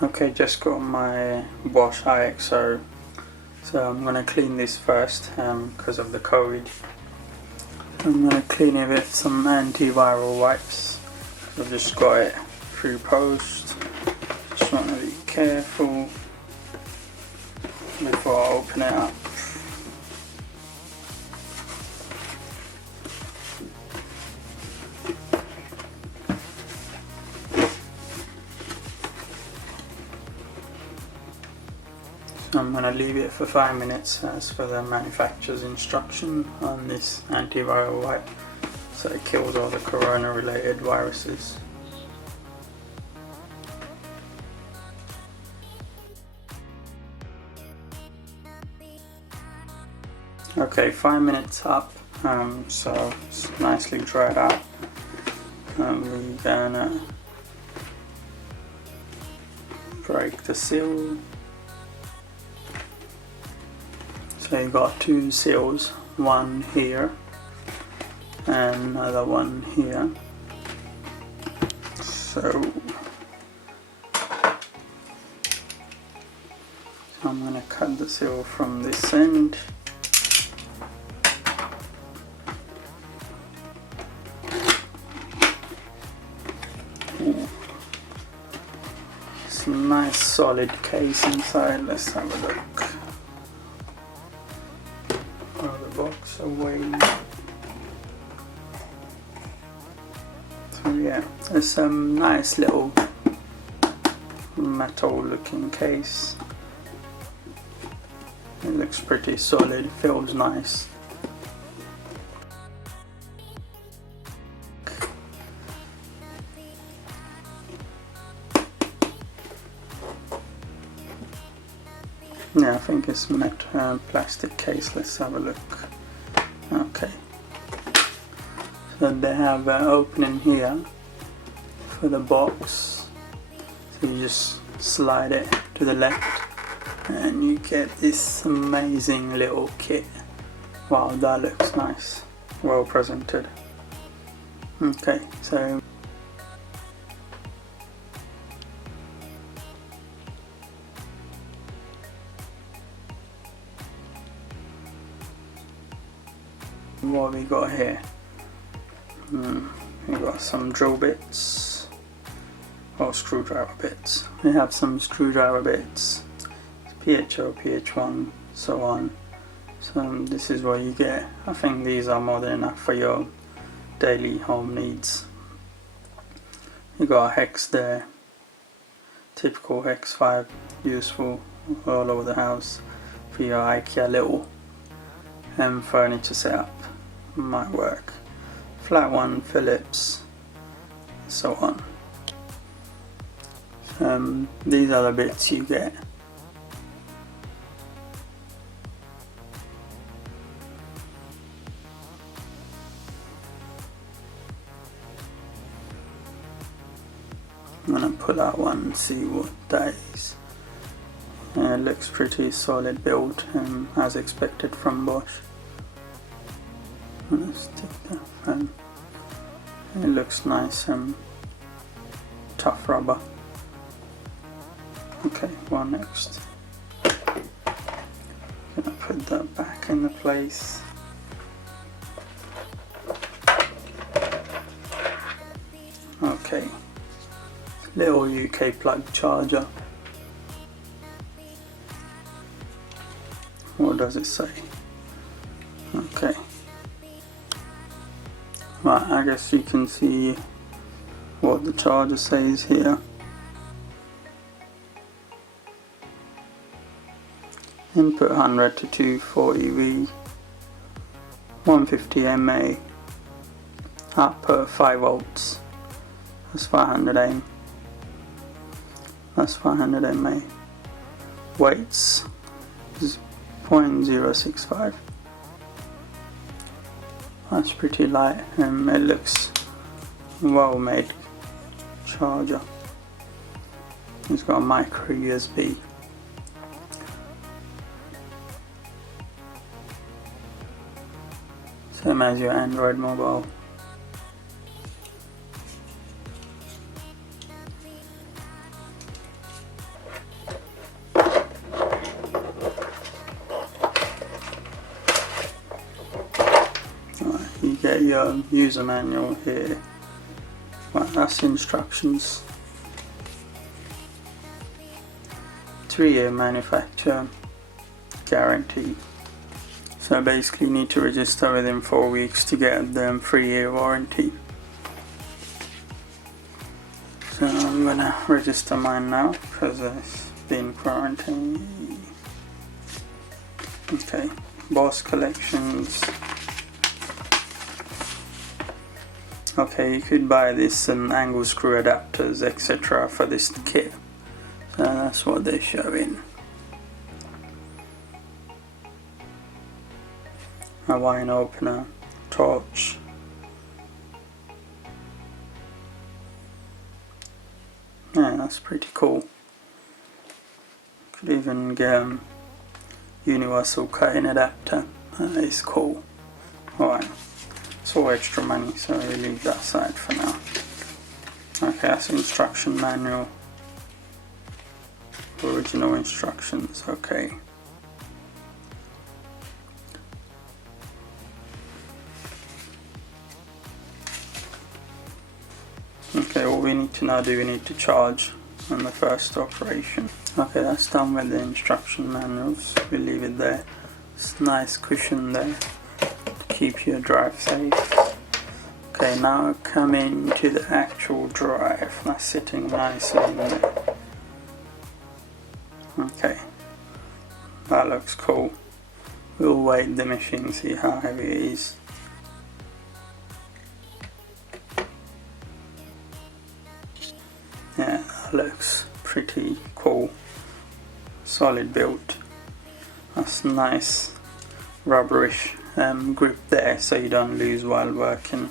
Okay, just got my Bosch IXO, so I'm gonna clean this first because of the COVID. I'm gonna clean it with some antiviral wipes. I've just got it through post. Just want to be careful before I open it up. So I'm going to leave it for 5 minutes as per the manufacturer's instruction on this antiviral wipe, so it kills all the corona related viruses. Okay, 5 minutes up, so it's nicely dried out. We're gonna break the seal. So you got two seals, one here and another one here. So I'm going to cut the seal from this end. It's a nice solid case inside. Let's have a look. Box away. So yeah, it's a nice little metal looking case. It looks pretty solid, feels nice. Yeah, I think it's plastic case. Let's have a look. Okay, so they have an opening here for the box, so you just slide it to the left and you get this amazing little kit. Wow, that looks nice, well presented. Okay, so what we got here? We got some drill bits or screwdriver bits. We have some screwdriver bits, PHO, PH1, so on. So this is what you get. I think these are more than enough for your daily home needs. You got a hex there, typical hex 5, useful all over the house for your IKEA little furniture setup. Might work. Flat one, Phillips, so on. These are the bits you get. I'm gonna pull out one and see what that is. It looks pretty solid build, as expected from Bosch. Let's take that fan. It looks nice and tough rubber. Okay, what next? Gonna put that back into place. Okay, little UK plug charger. What does it say? Okay. Right, I guess you can see what the charger says here. Input 100 to 240V, 150 mAh, output 5 volts, that's 500 ohm, that's 500 mAh, weights is 0.065. That's pretty light and it looks well made charger. It's got a micro USB. Same as your Android mobile. the user manual here. Well, that's instructions. 3-year manufacturer guarantee. So basically you need to register within 4 weeks to get the 3-year warranty. So I'm gonna register mine now because it's been quarantined. Okay, Bosch collections. Okay, you could buy this angle screw adapters, etc. for this kit. So that's what they're showing. A wine opener, torch. Yeah, that's pretty cool. Could even get universal cutting adapter. That is cool. Alright, it's all extra money, so we leave that aside for now. Okay, that's instruction manual. Original instructions, okay. Okay, what we need to now do, we need to charge on the first operation. Okay, that's done with the instruction manuals. We leave it there. It's a nice cushion there to keep your drive safe. Okay, now come into the actual drive. That's sitting nicely in there. Okay, that looks cool. We'll weigh the machine, see how heavy it is. Yeah, that looks pretty cool. Solid build. That's nice rubberish grip there, so you don't lose while working.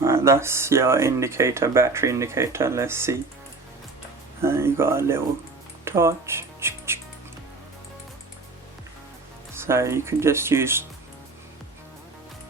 That's your indicator, battery indicator. Let's see. You got a little torch. So you could just use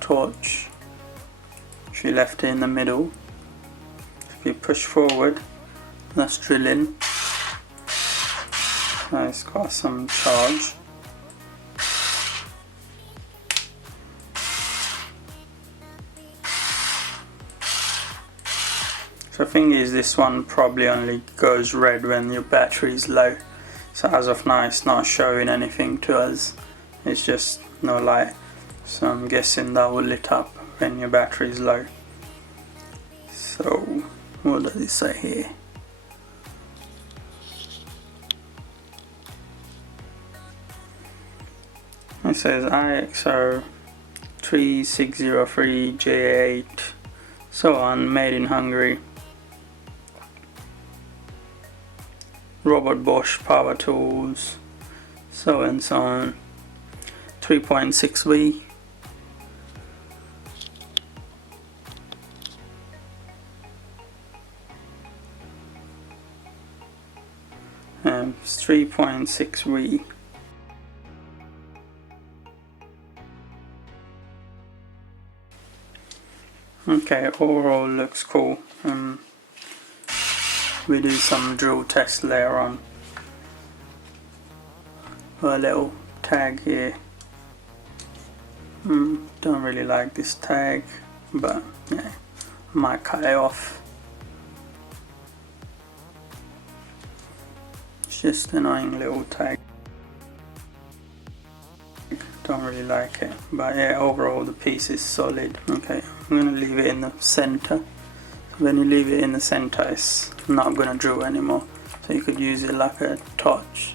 torch. If you left it in the middle, if you push forward, that's drilling. So it's got some charge. So the thing is, this one probably only goes red when your battery is low. So as of now it's not showing anything to us. It's just no light. So I'm guessing that will lit up when your battery is low. So what does it say here? It says IXO 3603J8, so on, made in Hungary. Robot Bosch power tools, so and so on. 3.6V. It's 3.6V. Okay, overall looks cool. We do some drill tests later on. A little tag here. Don't really like this tag, but yeah, I might cut it off. It's just an annoying little tag. Don't really like it, but yeah, overall the piece is solid. Okay, I'm gonna leave it in the center. When you leave it in the center, it's not gonna drill anymore, so you could use it like a torch.